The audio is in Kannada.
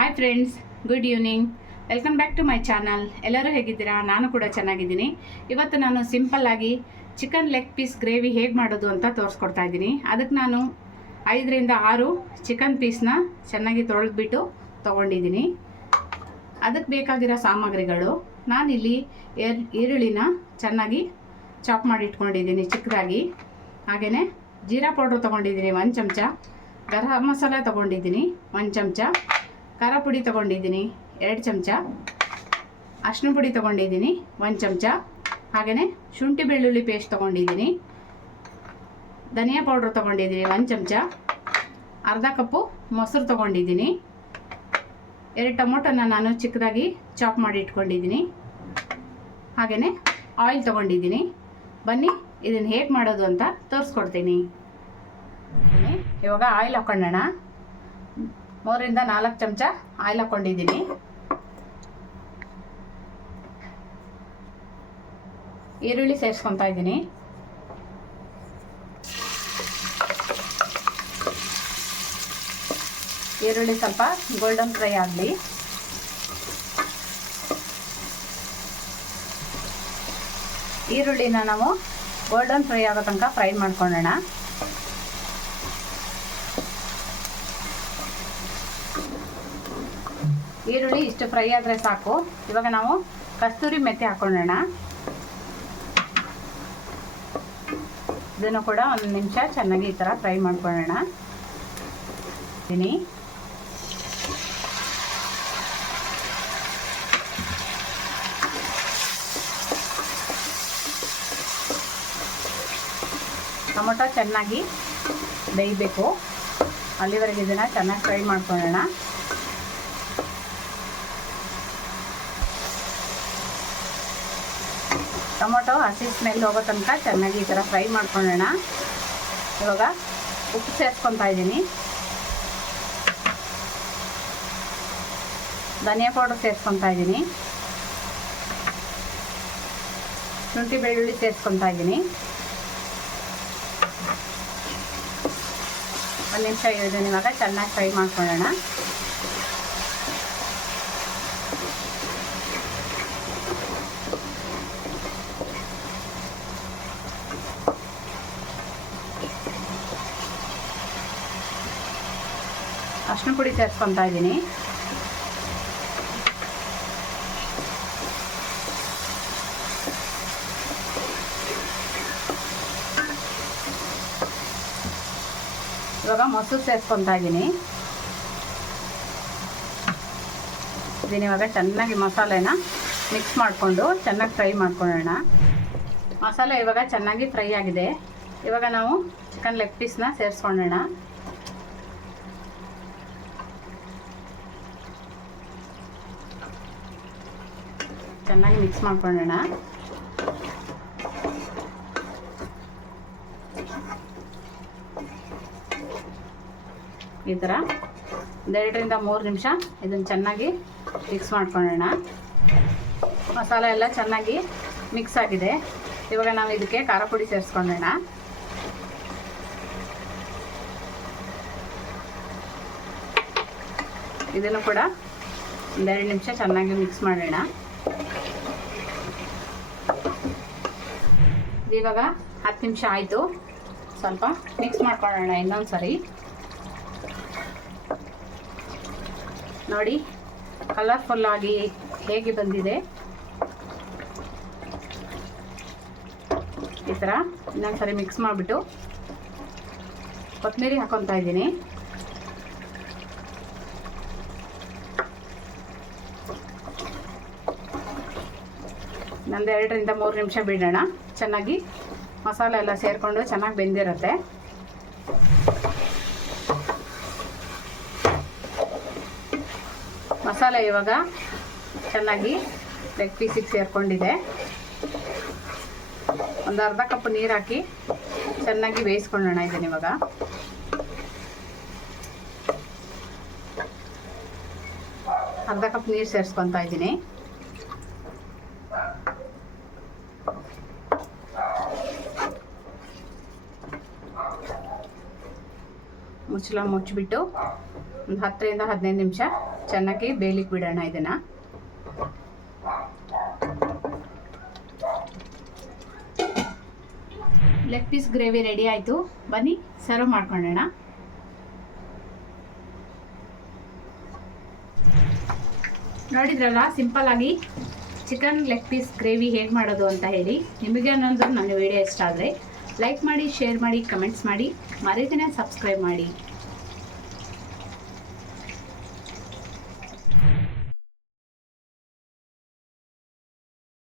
Hi friends good evening welcome back to my channel ಎಲ್ಲರೂ ಹೇಗಿದ್ದೀರಾ? ನಾನು ಕೂಡ ಚೆನ್ನಾಗಿದ್ದೀನಿ. ಇವತ್ತು ನಾನು ಸಿಂಪಲ್ಲಾಗಿ ಚಿಕನ್ ಲೆಗ್ ಪೀಸ್ ಗ್ರೇವಿ ಹೇಗೆ ಮಾಡೋದು ಅಂತ ತೋರಿಸ್ಕೊಡ್ತಾ ಇದ್ದೀನಿ. ಅದಕ್ಕೆ ನಾನು ಐದರಿಂದ ಆರು ಚಿಕನ್ ಪೀಸ್ನ ಚೆನ್ನಾಗಿ ತೊಳೆದ್ಬಿಟ್ಟು ತೊಗೊಂಡಿದ್ದೀನಿ. ಅದಕ್ಕೆ ಬೇಕಾಗಿರೋ ಸಾಮಗ್ರಿಗಳು. ನಾನಿಲ್ಲಿ ಈರುಳ್ಳಿನ ಚೆನ್ನಾಗಿ ಚಾಪ್ ಮಾಡಿ ಇಟ್ಕೊಂಡಿದ್ದೀನಿ ಚಿಕ್ಕದಾಗಿ. ಹಾಗೆಯೇ ಜೀರಾ ಪೌಡ್ರ್ ತೊಗೊಂಡಿದ್ದೀನಿ, ಒಂದು ಚಮಚ. ಗರಂ ಮಸಾಲ ತೊಗೊಂಡಿದ್ದೀನಿ, ಒಂದು ಚಮಚ. ಖಾರ ಪುಡಿ ತೊಗೊಂಡಿದ್ದೀನಿ, ಎರಡು ಚಮಚ. ಅರ್ಶಿನ ಪುಡಿ ತೊಗೊಂಡಿದ್ದೀನಿ, ಒಂದು ಚಮಚ. ಹಾಗೆಯೇ ಶುಂಠಿ ಬೆಳ್ಳುಳ್ಳಿ ಪೇಸ್ಟ್ ತೊಗೊಂಡಿದ್ದೀನಿ. ಧನಿಯಾ ಪೌಡ್ರ್ ತೊಗೊಂಡಿದ್ದೀನಿ, ಒಂದು ಚಮಚ. ಅರ್ಧ ಕಪ್ಪು ಮೊಸರು ತೊಗೊಂಡಿದ್ದೀನಿ. ಎರಡು ಟೊಮೊಟೊನ ನಾನು ಚಿಕ್ಕದಾಗಿ ಚಾಪ್ ಮಾಡಿ ಇಟ್ಕೊಂಡಿದ್ದೀನಿ. ಹಾಗೆಯೇ ಆಯಿಲ್ ತೊಗೊಂಡಿದ್ದೀನಿ. ಬನ್ನಿ, ಇದನ್ನು ಹೇಗೆ ಮಾಡೋದು ಅಂತ ತೋರಿಸ್ಕೊಡ್ತೀನಿ. ಇವಾಗ ಆಯಿಲ್ ಹಾಕ್ಕೊಳ್ಳೋಣ ಮೂರರಿಂದ ನಾಲ್ಕು ಚಮಚ ಆಯಿಲ್ ಹಾಕ್ಕೊಂಡಿದ್ದೀನಿ. ಈರುಳ್ಳಿ ಸೇರಿಸ್ಕೊತಾ ಇದ್ದೀನಿ. ಈರುಳ್ಳಿ ಸ್ವಲ್ಪ ಗೋಲ್ಡನ್ ಫ್ರೈ ಆಗಲಿ. ಈರುಳ್ಳಿನ ನಾವು ಗೋಲ್ಡನ್ ಫ್ರೈ ಆಗೋ ತನಕ ಫ್ರೈ ಮಾಡ್ಕೊಳ್ಳೋಣ. ಈರುಳ್ಳಿ ಇಷ್ಟು ಫ್ರೈ ಆದರೆ ಸಾಕು. ಇವಾಗ ನಾವು ಕಸ್ತೂರಿ ಮೆತ್ತೆ ಹಾಕೊಳ್ಳೋಣ. ಇದನ್ನು ಕೂಡ ಒಂದು ನಿಮಿಷ ಚೆನ್ನಾಗಿ ಈ ಥರ ಫ್ರೈ ಮಾಡ್ಕೊಳ್ಳೋಣ. ಟೊಮೊಟೊ ಚೆನ್ನಾಗಿ ಬೇಯಬೇಕು. ಅಲ್ಲಿವರೆಗೆ ಇದನ್ನು ಚೆನ್ನಾಗಿ ಫ್ರೈ ಮಾಡ್ಕೊಳ್ಳೋಣ. ಟೊಮೊಟೊ, ಹಸಿ ಸ್ಮೆಲ್ ಹೋಗೋ ತನಕ ಚೆನ್ನಾಗಿ ಈ ಥರ ಫ್ರೈ ಮಾಡ್ಕೊಳ್ಳೋಣ. ಇವಾಗ ಉಪ್ಪು ಸೇರಿಸ್ಕೊತಾ ಇದ್ದೀನಿ. ಧನಿಯಾ ಪೌಡರ್ ಸೇರಿಸ್ಕೊತಾ ಇದ್ದೀನಿ. ಶುಂಠಿ ಬೆಳ್ಳುಳ್ಳಿ ಸೇರಿಸ್ಕೊತಾ ಇದ್ದೀನಿ. ಒಂದು ನಿಮಿಷ ಇವಾಗ ಚೆನ್ನಾಗಿ ಫ್ರೈ ಮಾಡ್ಕೊಳ್ಳೋಣ. ಅರ್ಶಿನ ಪುಡಿ ಸೇರಿಸ್ಕೊತಾ ಇದ್ದೀನಿ. ಇವಾಗ ಮೊಸರು ಸೇರಿಸ್ಕೊತಾ ಇದ್ದೀನಿ. ಇದನ್ನ ಇವಾಗ ಚೆನ್ನಾಗಿ ಮಸಾಲೆನ ಮಿಕ್ಸ್ ಮಾಡಿಕೊಂಡು ಚೆನ್ನಾಗಿ ಫ್ರೈ ಮಾಡ್ಕೊಳ್ಳೋಣ. ಮಸಾಲೆ ಇವಾಗ ಚೆನ್ನಾಗಿ ಫ್ರೈ ಆಗಿದೆ. ಇವಾಗ ನಾವು ಚಿಕನ್ ಲೆಗ್ ಪೀಸ್ನ ಸೇರಿಸ್ಕೊಳ್ಳೋಣ. ಚೆನ್ನಾಗಿ ಮಿಕ್ಸ್ ಮಾಡ್ಕೊಳ್ಳೋಣ ಈ ಥರ ಒಂದೆರಡರಿಂದ ಮೂರು ನಿಮಿಷ ಇದನ್ನು ಚೆನ್ನಾಗಿ ಮಿಕ್ಸ್ ಮಾಡ್ಕೊಳ್ಳೋಣ ಮಸಾಲೆ ಎಲ್ಲ ಚೆನ್ನಾಗಿ ಮಿಕ್ಸ್ ಆಗಿದೆ. ಇವಾಗ ನಾವು ಇದಕ್ಕೆ ಖಾರ ಪುಡಿ ಸೇರಿಸ್ಕೊಳ್ಳೋಣ ಇದನ್ನು ಕೂಡ ಒಂದೆರಡು ನಿಮಿಷ ಚೆನ್ನಾಗಿ ಮಿಕ್ಸ್ ಮಾಡೋಣ. ಇವಾಗ ಹತ್ತು ನಿಮಿಷ ಆಯಿತು. ಸ್ವಲ್ಪ ಮಿಕ್ಸ್ ಮಾಡ್ಕೊಳ್ಳೋಣ ಇನ್ನೊಂದು ಸರಿ ನೋಡಿ ಕಲರ್ಫುಲ್ಲಾಗಿ ಹೇಗೆ ಬಂದಿದೆ. ಈ ಥರ ಇನ್ನೊಂದು ಸರಿ ಮಿಕ್ಸ್ ಮಾಡಿಬಿಟ್ಟು ಕೊತ್ತಂಬರಿ ಹಾಕೊತಾ ಇದ್ದೀನಿ. ನಂದು ಎರಡರಿಂದ ಮೂರು ನಿಮಿಷ ಬಿಡೋಣ. ಚೆನ್ನಾಗಿ ಮಸಾಲೆ ಎಲ್ಲ ಸೇರಿಕೊಂಡು ಚೆನ್ನಾಗಿ ಬೆಂದಿರುತ್ತೆ. ಮಸಾಲೆ ಇವಾಗ ಚೆನ್ನಾಗಿ ಲೆಗ್ ಪೀಸಿಗೆ ಸೇರಿಕೊಂಡಿದೆ. ಒಂದು ಅರ್ಧ ಕಪ್ ನೀರು ಹಾಕಿ ಚೆನ್ನಾಗಿ ಬೇಯಿಸ್ಕೊಳ್ಳೋಣ ಇದನ್ನು ಇವಾಗ. ಅರ್ಧ ಕಪ್ ನೀರು ಸೇರಿಸ್ಕೊತಾ ಇದ್ದೀನಿ. ಮುಚ್ಚಳ ಮುಚ್ಚಿಬಿಟ್ಟು ಒಂದು ಹತ್ತರಿಂದ ಹದಿನೈದು ನಿಮಿಷ ಚೆನ್ನಾಗಿ ಬೇಯಲಿಕ್ಕೆ ಬಿಡೋಣ ಇದನ್ನು. ಲೆಗ್ ಪೀಸ್ ಗ್ರೇವಿ ರೆಡಿ ಆಯಿತು. ಬನ್ನಿ ಸರ್ವ್ ಮಾಡ್ಕೊಳ್ಳೋಣ. ನೋಡಿದ್ರಲ್ಲ ಸಿಂಪಲ್ ಆಗಿ ಚಿಕನ್ ಲೆಗ್ ಪೀಸ್ ಗ್ರೇವಿ ಹೇಗೆ ಮಾಡೋದು ಅಂತ ಹೇಳಿ. ನಿಮಗೆ ಅನ್ನೋದು ನನ್ನ ವಿಡಿಯೋ ಇಷ್ಟ ಆದರೆ. ಲೈಕ್ ಮಾಡಿ ಶೇರ್ ಮಾಡಿ ಕಮೆಂಟ್ಸ್ ಮಾಡಿ. ಮರೆದಿನ ಸಬ್ಸ್ಕ್ರೈಬ್ ಮಾಡಿ.